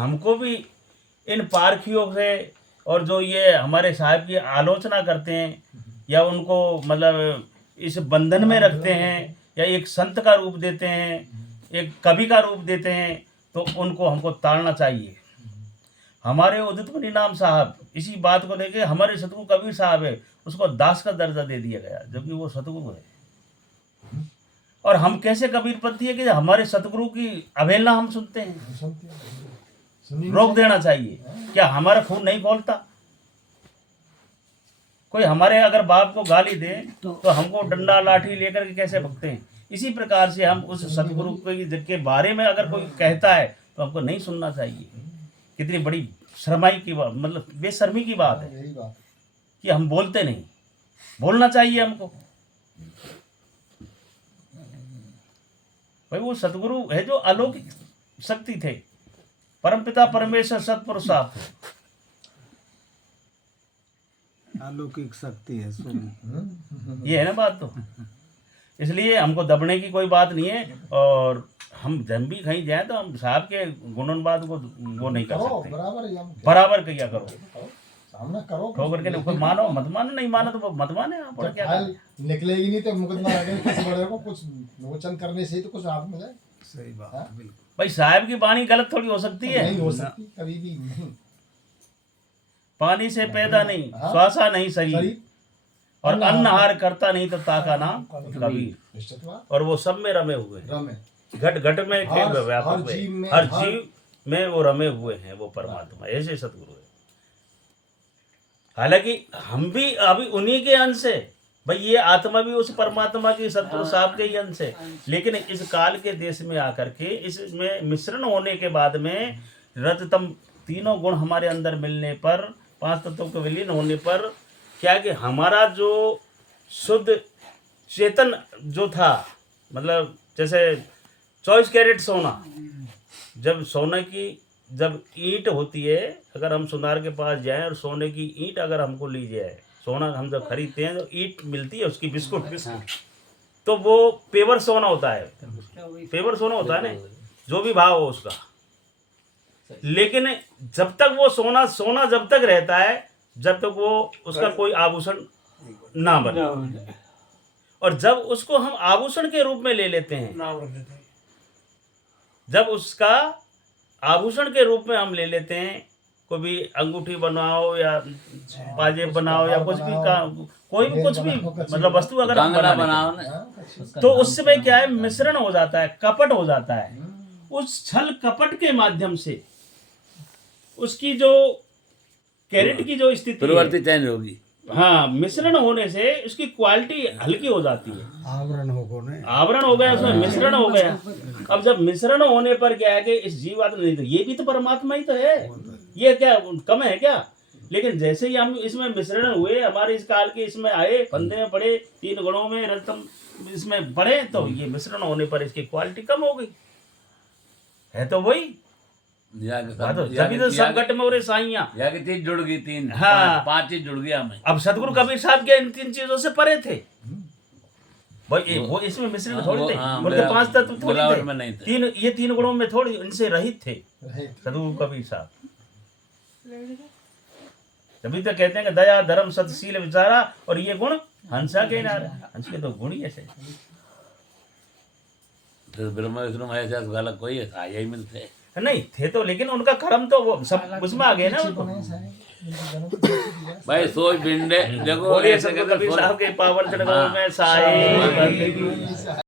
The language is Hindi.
हमको भी इन पारखियों से और जो ये हमारे साहब की आलोचना करते हैं या उनको मतलब इस बंधन में रखते हैं या एक संत का रूप देते हैं, एक कवि का रूप देते हैं, तो उनको हमको ताड़ना चाहिए। हमारे उदित मुनि नाम साहब इसी बात को लेके हमारे सतगुरु कबीर साहब है उसको दास का दर्जा दे दिया गया, जबकि वो सतगुरु है। और हम कैसे कबीरपंथी है कि हमारे सतगुरु की अवहेलना हम सुनते हैं। रोक देना चाहिए। क्या हमारा खून नहीं खोलता? कोई हमारे अगर बाप को गाली दे तो हमको डंडा लाठी लेकर के कैसे भगते हैं? इसी प्रकार से हम उस सतगुरु के बारे में अगर कोई कहता है तो हमको नहीं सुनना चाहिए। कितनी बड़ी शर्माई की बात, मतलब बेशर्मी की बात है कि हम बोलते नहीं। बोलना चाहिए हमको। भाई वो सतगुरु है जो अलौकिक शक्ति थे, परमपिता परमेश्वर सतपुरुष साहब थे। अलौकिक शक्ति है ये है ना बात। तो इसलिए हमको दबने की कोई बात नहीं है। और हम जब भी कहीं जाए तो हम साहब के गुणनवाद को वो नहीं कर सकते। बराबर किया करो, सामना करो, ठोकर के नहीं। मानो मत मानो, नहीं मानो तो मत माने। आप क्या निकलेगी नहीं तो मुकदमा लगेगा किसी बड़े को, कुछ विमोचन करने से ही तो कुछ हाथ में जाए। सही बात, बिल्कुल। भाई साहब की वाणी गलत थोड़ी हो सकती है। नहीं हो सकती, कभी भी नहीं। पानी से पैदा नहीं, श्वासा नहीं शरीर, और अन्न आहार करता नहीं तो ताका नाम कबीर। और वो सब में रमे हुए हैं, घट घट में खेल व्यापक में, हर जीव में वो रमे हुए हैं। वो परमात्मा ऐसे सतगुरु है। हालांकि हम भी अभी उन्हीं के अंश है। भाई ये आत्मा भी उस परमात्मा की सतगुरु साहब के ही अंश है। लेकिन इस काल के देश में आकर के इसमें मिश्रण होने के बाद में रजतम तीनों गुण हमारे अंदर मिलने पर, पांच तत्वों के विलीन होने पर क्या कि हमारा जो शुद्ध चेतन जो था, मतलब जैसे 24 कैरेट सोना, जब सोने की जब ईंट होती है, अगर हम सुनार के पास जाएं और सोने की ईंट अगर हमको ली जाए, सोना हम जब खरीदते हैं तो ईंट मिलती है उसकी बिस्कुट, तो वो पेवर सोना होता है। पेवर सोना होता है ना, जो भी भाव हो उसका। लेकिन जब तक वो सोना जब तक रहता है, जब तक वो उसका कोई आभूषण ना बने। और जब उसको हम आभूषण के रूप में ले लेते हैं, जब उसका आभूषण के रूप में हम ले लेते हैं, कोई भी अंगूठी बनाओ या पाजेब बनाओ या कुछ भी कोई भी कुछ भी मतलब वस्तु अगर हम बनाओ तो उस समय क्या है, मिश्रण हो जाता है, कपट हो जाता है। उस छल कपट के माध्यम से उसकी जो कैरेट की जो स्थिति प्रवृत्ति चेंज होगी। हाँ, मिश्रण होने से उसकी क्वालिटी हल्की हो जाती है। आवरण हो गया, उसमें मिश्रण हो गया। अब जब मिश्रण होने पर क्या है कि इस जीवात्मा नहीं, तो ये भी तो परमात्मा ही तो है। ये क्या कम है क्या? लेकिन जैसे ही हम इसमें मिश्रण हुए, हमारे इस काल के इसमें आए, फंदे में पड़े, तीन गुणों में रतम इसमें पड़े, तो ये मिश्रण होने पर इसकी क्वालिटी कम हो गई है। तो वही जब तो सब घट में और साइयां चीज जुड़ गई, तीन हाँ, पांच चीज जुड़ गया हमें। अब सतगुरु कबीर साहब के इन तीन चीजों से परे थे भाई। वो इसमें मिश्रण थोड़ी थे, उनके पांच तत्व थोड़ी थे, तीन ये तीन गुणों में थोड़ी इनसे रहित थे सतगुरु कबीर साहब। तभी तो कहते हैं कि दया धर्म सतशील विचारा, और ये गुण हंसा के नारा। हंस के तो गुण ही ऐसे ब्रह्मा विष्णु महेश अलग कोई है, यही मिलते नहीं थे तो, लेकिन उनका कर्म तो वो सब उसमें आ गए ना उनको। भाई सोच बिंडे देखो, बोलिए सतगुरु कबीर साहब के पावन चरणों में साईं।